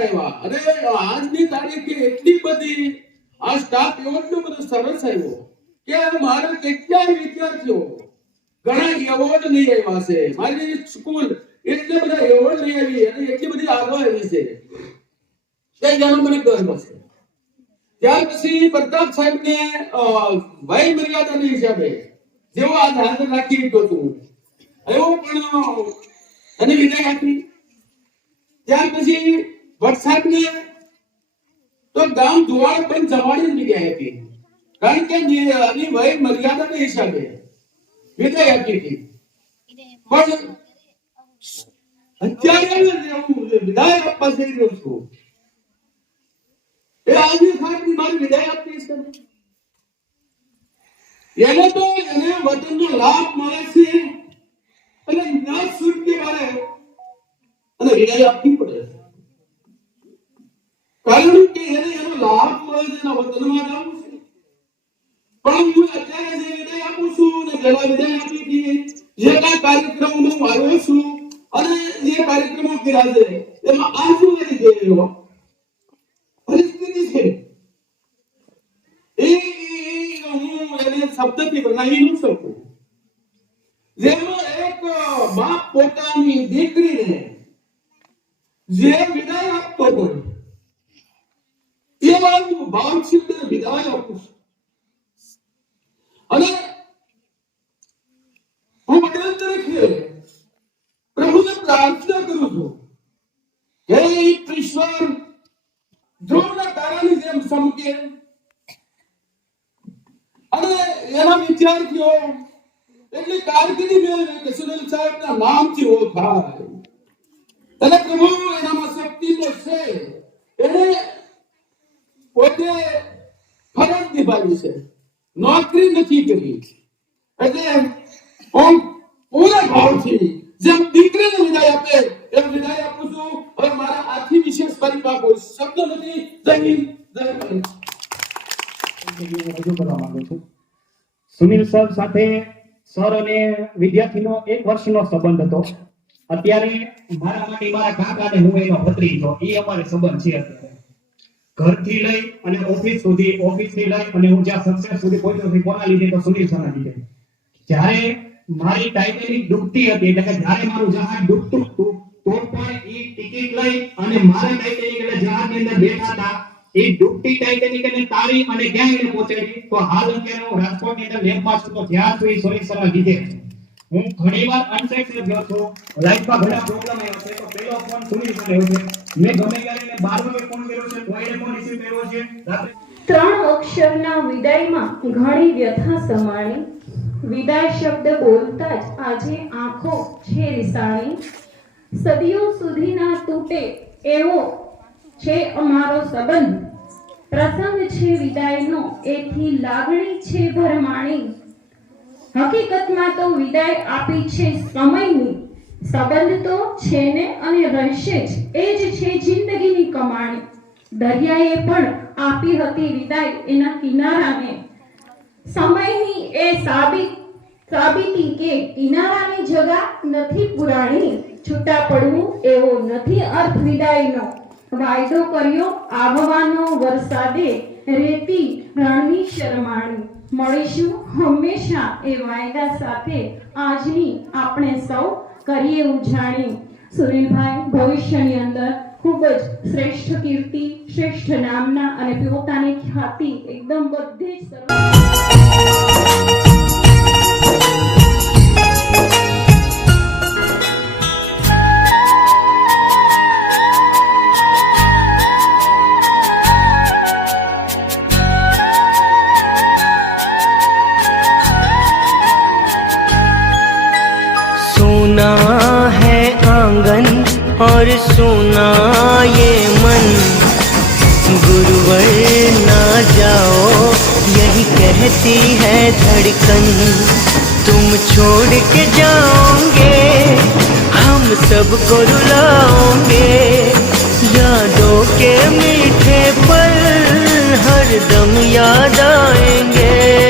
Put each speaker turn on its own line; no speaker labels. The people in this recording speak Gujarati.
આવ્યા. અરે, આજની તારીખે એટલી બધી આ સ્ટાફ એવોર્ડ નો બધો સરસ આવ્યો. કે મારે કેટલાય વિદ્યાર્થીઓ ઘણા એવોર્ડ લઈ આવ્યા છે. મારી સ્કૂલ એટલે બધા એવોર્ડ લઈ આવી અને એટલી બધી આગળ આવી છે. તે જાણો મને ગર્વ છે. ત્યાર પછી પ્રતાપ સાહેબ ને વાય મર્યાદાના હિસાબે જેવો આ ધ્યાન રાખી હતું એવો પણ, અને વિદાય આપી. ત્યાર પછી વટસાહેબ ને તો ગામ ધોવાણ પણ જવાની જગ્યાએ હતી. કારણ કે, એની વય મર્યાદાના હિસાબે હું વિદાય આપવા જઈ રહ્યો છું. એ આજની ખાટની મારી વિદાય આપી છે એને તો એને વતનનો લાભ મળે છે અને ના છૂટકે મારે. અને વિદાય આપવી પડે છે. કારણ કે એને એનો લાભ મળે છે એના વતનમાં જવું પણ હું અત્યારે જે વિદાય આપું છું ને પેલા વિદાય આપી હતી જે કાંઈ કાર્યક્રમ હું આવ્યો છું અને જે કાર્યક્રમો કર્યા છે, એમાં આ શું કરી જઈ પરિસ્થિતિ છે. એ હું એને શબ્દથી બનાવી ન શકું. જેમાં એક બાપ પોતાની દીકરીને જે વિદાય આપતો હોય એ હું ભાવ છે વિદાય આપું છું. અને હું બધા તરીકે પ્રભુને પ્રાર્થના કરું છું. હે ઈશ્વર ધ્રુવના તારાની જેમ સમકે. અને એના વિદ્યાર્થીઓ એટલે કારકિર્દી મેળવે કે સુનિલ સાહેબના નામથી ઓળખાય. અને પ્રભુ એનામાં શક્તિ તો છે. એને પોતે ફરજ નિભાવી છે. નોકરી નથી કરી. એટલે હું પૂરા ભાવથી જેમ દીકરીને વિદાય આપે એમ વિદાય આપું છું. હવે મારા આથી વિશેષ પરિપા કોઈ શબ્દ નથી. જય
સુનિલ સર સાથે સર અને વિદ્યાર્થીનો એક વર્ષનો સંબંધ હતો. અત્યારે મારા માટે મારા કાકા ને હું એનો ભત્રીજો, એ અમારે સંબંધ છે અત્યારે. ઘરથી લઈ અને ઓફિસ સુધી ઓફિસથી લઈ અને હું સક્સેસ સુધી પહોંચ્યો છું, કોના લીધે તો સુનિલ સરના લીધે. જ્યારે મારી ટાઇટેનિક ડૂબતી હતી, એટલે કે જ્યારે મારું જહાજ ડૂબતું હતું, તો પણ એ ટિકિટ લઈ અને મારા ટાઇટેનિક એટલે જહાજની અંદર બેઠા હતા. એ ડૂબતી ટાઇટેનિક એને તારી અને ક્યાં એને પહોંચાડી? તો હાલ અત્યારે હું રાજકોટની અંદર લેબમાં છું. તો ત્યાં સુધી સુનિલ સોરી સરના લીધે. હું ઘણીવાર અનસક્સેસ ગયો છું. લાઈફમાં ઘણા પ્રોબ્લેમ આવ્યા છે. તો પેલો ફોન સુની સર રહ્યો છે? મેં ગમે ત્યારે મેં 12 વાગે ફોન કર્યો છે તો ફોન રિસીવ કર્યો છે.
ત્રણ અક્ષરના વિદાયમાં ઘણી વ્યથા સમાણી. વિદાય શબ્દ બોલતા જ આજે આંખો છે રિસાણી સદીઓ સુધીના તૂટે એવો છે અમારો સંબંધ. પ્રસંગ છે વિદાયનો, એથી લાગણી છે ભરમાણી. હકીકતમાં તો વિદાય આપી છે સમયની. સંબંધ તો છે ને અને રહેશે જ. એ જ છે જિંદગીની કમાણી. દરિયાએ પણ આપી હતી વિદાય એના કિનારાને. સમયની એ સાબિત સાબિતી કે કિનારાની જગા નથી પુરાણી. છૂટા પડવું એવો નથી અર્થ વિદાયનો. વાયદો કર્યો આવવાનો વરસાદે. રેતી રણની શરમાણી. મળીશું હંમેશા એ વાયદા સાથે. આજની આપણે સૌ કરીએ ઉજાણી સુનિલભાઈ, ભવિષ્યની અંદર ખૂબ જ શ્રેષ્ઠ કીર્તિ, શ્રેષ્ઠ નામના અને પોતાની ખ્યાતિ એકદમ બધે જ
और सुना ये मन, गुरुवर ना जाओ, यही कहती है धड़कन। तुम छोड़ के जाओगे, हम सब सबको रुलाओगे। यादों के मीठे पल हरदम याद आएँगे।